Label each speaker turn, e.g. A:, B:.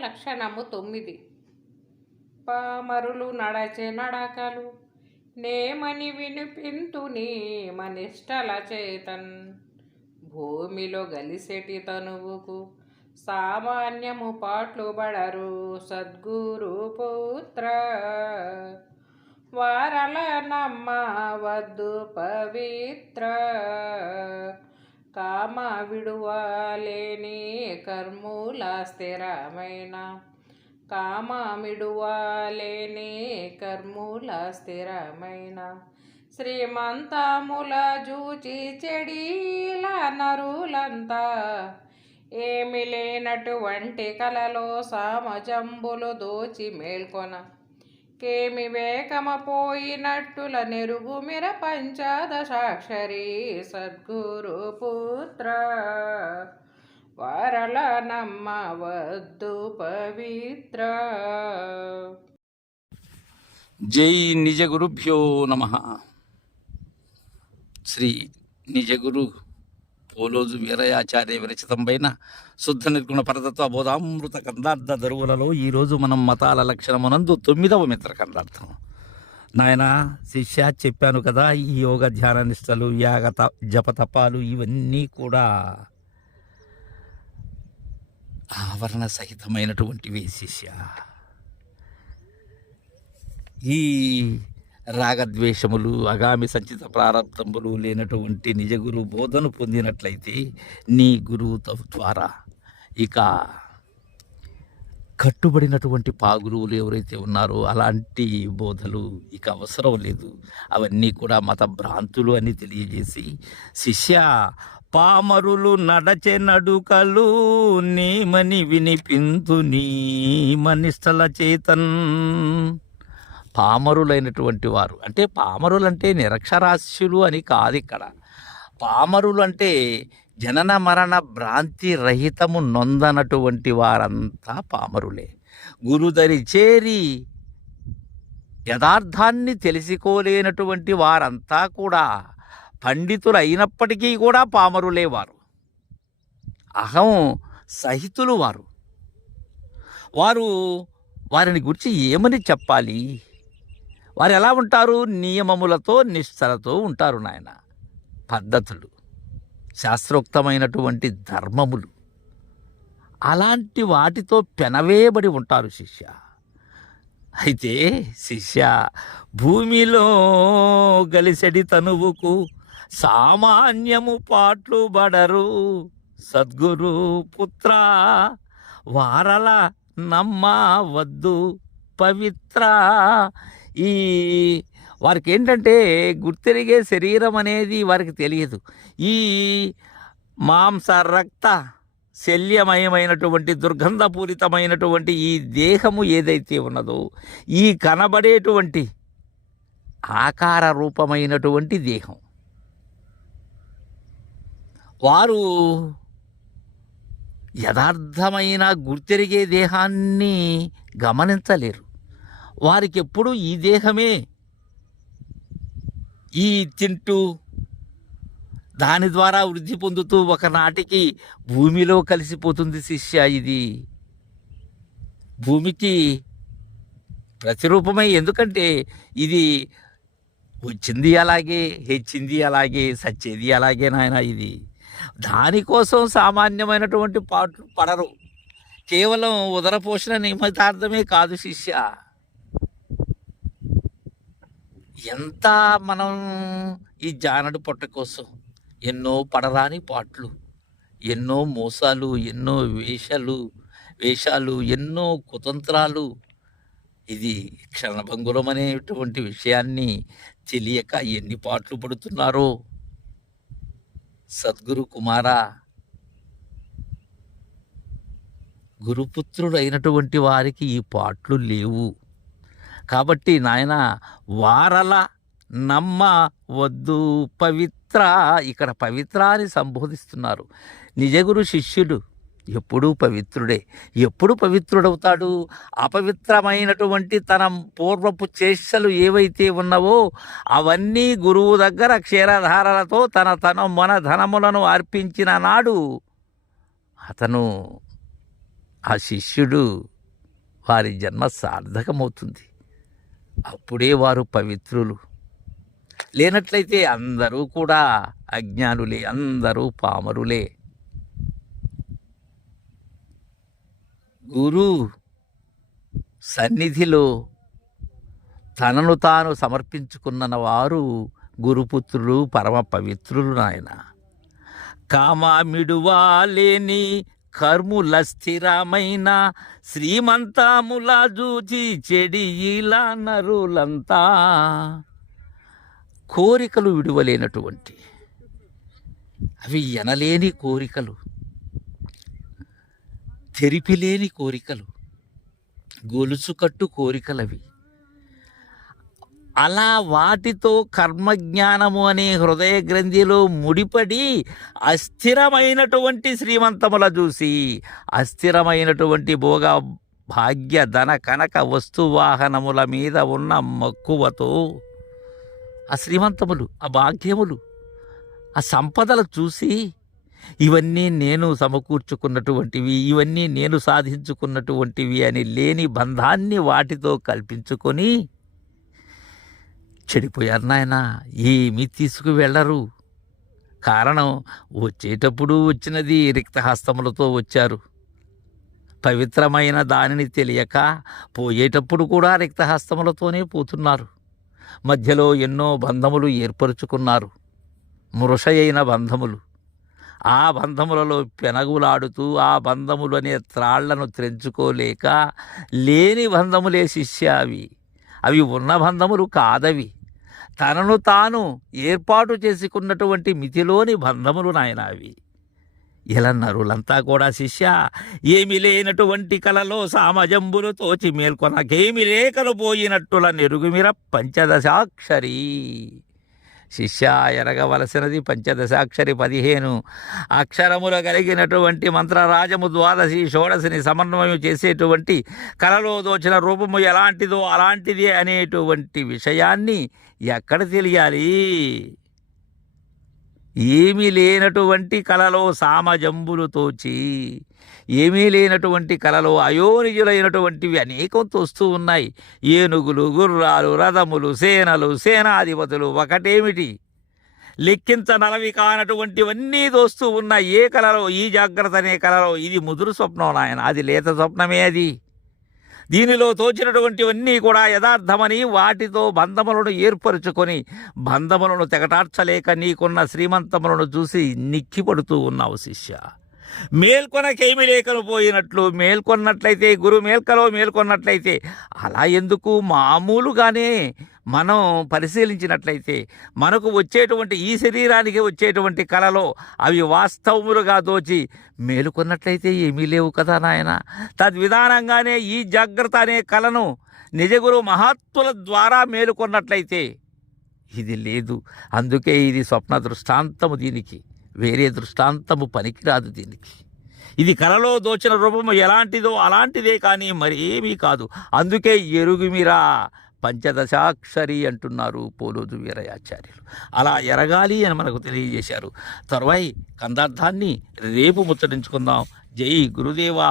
A: లక్షణము తొమ్మిది. పామరులు నడచే నడకలు నేమని వినిపింతు నేమనిష్టల చేతన్. భూమిలో గలిసెటి తనువుకు సామాన్యము పాట్లుబడరు సద్గురు పుత్ర. వారల నమ్మ వద్దు పవిత్ర. కామ విడువాలేని కర్మూల స్థిరమైన. కామ విడువాలేని కర్మూల స్థిరమైన. శ్రీమంతముల జూచి చెడీల నరులంతా ఏమి లేనటువంటి కలలో సామజంబులు దోచి మేల్కొన కేమి వేకమపోయినట్టుల నెరుగు మిర పంచదశాక్షరి సద్గురు పుత్ర. వరల నమ్మ వద్దు పవిత్ర.
B: జై నిజ గురుభ్యో నమ. శ్రీ నిజ గురు పోలోజు వీరయాచార్య విరచితం పైన శుద్ధ నిర్గుణ పరతత్వ బోధామృత కందార్థ దరువులలో ఈరోజు మనం మతాల లక్షణమునందు తొమ్మిదవ మిత్ర కందార్థం. నాయన శిష్య చెప్పాను కదా ఈ యోగ ధ్యాన నిష్టలు యాగ జపతపాలు ఇవన్నీ కూడా ఆవరణ సహితమైనటువంటివి శిష్య. ఈ రాగద్వేషములు అగామి సంచిత ప్రారంభములు లేనటువంటి నిజగురు బోధను పొందినట్లయితే నీ గురువు త- ద్వారా ఇక కట్టుబడినటువంటి పాగురువులు ఎవరైతే ఉన్నారో అలాంటి బోధలు ఇక అవసరం లేదు. అవన్నీ కూడా మత భ్రాంతులు అని తెలియజేసి శిష్య పామరులు నడచే నడుకలు నేమని వినిపింతు నీ మనిష్టల చేతన్ పామరులైనటువంటి వారు. అంటే పామరులు అంటే నిరక్షరాస్యులు అని కాదు ఇక్కడ. పామరులు అంటే జనన మరణ భ్రాంతి రహితము నొందనటువంటి వారంతా పామరులే. గురుదరి చేరి యథార్థాన్ని తెలుసుకోలేనటువంటి వారంతా కూడా పండితులు అయినప్పటికీ కూడా పామరులే వారు. అహం సహితులు వారు. వారు వారిని గురించి ఏమని చెప్పాలి? వారు ఎలా ఉంటారు? నియమములతో నిష్ఠలతో ఉంటారు నాయన. పద్ధతులు. శాస్త్రోక్తమైనటువంటి ధర్మములు. అలాంటి వాటితో పెనవేయబడి ఉంటారు శిష్య. అయితే శిష్య భూమిలో గలిసెడి తనువుకు సామాన్యము పాట్లు బడరు. సద్గురు పుత్ర వారల నమ్మ వద్దు పవిత్ర. ఈ వారికి ఏంటంటే గుర్తెరిగే శరీరం అనేది వారికి తెలియదు. ఈ మాంస రక్త శల్యమయమైనటువంటి దుర్గంధపూరితమైనటువంటి ఈ దేహము ఏదైతే ఉన్నదో ఈ కనబడేటువంటి ఆకార రూపమైనటువంటి దేహం. వారు యథార్థమైన గుర్తెరిగే దేహాన్ని గమనించలేరు. వారికి ఎప్పుడు ఈ దేహమే. ఈ తింటూ దాని ద్వారా వృద్ధి పొందుతూ ఒకనాటికి భూమిలో కలిసిపోతుంది శిష్య ఇది. భూమికి ప్రతిరూపమై ఎందుకంటే ఇది వచ్చింది అలాగే హెచ్చింది అలాగే సచ్చేది అలాగే నాయన ఇది. దానికోసం సామాన్యమైనటువంటి పాటలు పడరు. కేవలం ఉదర పోషణ కాదు శిష్య. ఎంత మనం ఈ జానడు పొట్ట కోసం ఎన్నో పడరాని పాటలు ఎన్నో మోసాలు ఎన్నో వేషాలు వేషాలు ఎన్నో కుతంత్రాలు ఇది క్షణభంగురం అనేటువంటి విషయాన్ని తెలియక ఎన్ని పాటలు పడుతున్నారో. సద్గురు కుమారా గురుపుత్రుడైనటువంటి వారికి ఈ పాటలు లేవు. కాబట్టి నాయన వారల నమ్మ వద్దు. పవిత్ర ఇక్కడ పవిత్ర అని సంబోధిస్తున్నారు. నిజగురు శిష్యుడు ఎప్పుడూ పవిత్రుడే. ఎప్పుడు పవిత్రుడవుతాడు? అపవిత్రమైనటువంటి తన పూర్వపు చేష్టలు ఏవైతే ఉన్నవో అవన్నీ గురువు దగ్గర క్షీరధారలతో తన తన మన ధనములను అర్పించిన నాడు అతను ఆ శిష్యుడు వారి జన్మ సార్థకమవుతుంది. అప్పుడే వారు పవిత్రులు. లేనట్లయితే అందరూ కూడా అజ్ఞానులే అందరూ పామరులే. గురు సన్నిధిలో తనను తాను సమర్పించుకున్న వారు గురుపుత్రులు పరమ పవిత్రులు నాయన. కామామిడువా లేని కర్ముల స్థిరమైన శ్రీమంతముల చూచి చెడి ఇలా నరులంతా కోరికలు విడువలేనటువంటి అవి ఎనలేని కోరికలు తెరిపిలేని కోరికలు గొలుసుకట్టు కోరికలవి. అలా వాటితో కర్మజ్ఞానము అనే హృదయ గ్రంథిలో ముడిపడి అస్థిరమైనటువంటి శ్రీమంతముల చూసి అస్థిరమైనటువంటి భోగ భాగ్య ధన కనక వస్తువాహనముల మీద ఉన్న మక్కువతో ఆ శ్రీమంతములు ఆ భాగ్యములు ఆ సంపదలు చూసి ఇవన్నీ నేను సమకూర్చుకున్నటువంటివి ఇవన్నీ నేను సాధించుకున్నటువంటివి అని లేని బంధాన్ని వాటితో కల్పించుకొని చెడిపోయారు నాయన. ఏమీ తీసుకువెళ్ళరు. కారణం వచ్చేటప్పుడు వచ్చినది రిక్తహస్తములతో వచ్చారు. పవిత్రమైన దానిని తెలియక పోయేటప్పుడు కూడా రిక్తహస్తములతోనే పోతున్నారు. మధ్యలో ఎన్నో బంధములు ఏర్పరుచుకున్నారు. మృషయైన బంధములు. ఆ బంధములలో పెనగులాడుతూ ఆ బంధములు అనే త్రాళ్ళను త్రెంచుకోలేక లేని బంధములే శిష్య అవి అవి ఉన్న బంధములు కాదవి. తనను తాను ఏర్పాటు చేసుకున్నటువంటి మితిలోని బంధములు నాయన అవి. ఇలా నరులంతా కూడా శిష్య ఏమి లేనటువంటి కలలో సామజంబులు తోచి మేల్కొనకేమి లేకను పోయినట్టుల నెరుగుమిర పంచదశాక్షరీ. శిష్య ఎరగవలసినది పంచదశాక్షరి పదిహేను. అక్షరములు కలిగినటువంటి మంత్రరాజము ద్వాదశి షోడశిని సమన్వయం చేసేటువంటి కలలో దోచిన రూపము ఎలాంటిదో అలాంటిది అనేటువంటి విషయాన్ని ఎక్కడ తెలియాలి? ఏమీ లేనటువంటి కలలో సామజంబులు తోచి ఏమీ లేనటువంటి కలలో అయోనిజులైనటువంటివి అనేకం తోస్తూ ఉన్నాయి. ఏనుగులు గుర్రాలు రథములు సేనలు సేనాధిపతులు ఒకటేమిటి? లెక్కించనలవి కానటువంటివన్నీ దోస్తూ ఉన్నాయి ఏ కలలో ఈ జాగ్రత్త అనే కలలో? ఇది ముదురు స్వప్నం నాయన అది లేత స్వప్నమే అది. దీనిలో తోచినటువంటివన్నీ కూడా యథార్థమని వాటితో బంధములను ఏర్పరుచుకొని బంధములను తెగటార్చలేక నీకున్న శ్రీమంతములను చూసి నిక్కిపడుతూ ఉన్నావు శిష్య. మేల్కొనకేమి లేకపోయినట్లు మేల్కొన్నట్లయితే గురు మేల్కలో మేల్కొన్నట్లయితే అలా ఎందుకు మామూలుగానే మనం పరిశీలించినట్లయితే మనకు వచ్చేటువంటి ఈ శరీరానికి వచ్చేటువంటి కళలో అవి వాస్తవములుగా దోచి మేలుకొన్నట్లయితే ఏమీ లేవు కదా నాయన. తద్విధానంగానే ఈ జాగ్రత్త అనే కళను నిజగురు మహాత్ముల ద్వారా మేలుకొన్నట్లయితే ఇది లేదు. అందుకే ఇది స్వప్న దృష్టాంతము దీనికి. వేరే దృష్టాంతము పనికిరాదు దీనికి. ఇది కలలో దోచిన రూపము ఎలాంటిదో అలాంటిదే కానీ మరి ఏమీ కాదు. అందుకే ఎరుగుమిరా పంచదశాక్షరి అంటున్నారు పోలోజు వీరయాచార్యులు. అలా ఎరగాలి అని మనకు తెలియజేశారు. తర్వాయి కందార్థాన్ని రేపు ముచ్చటించుకుందాం. జై గురుదేవా!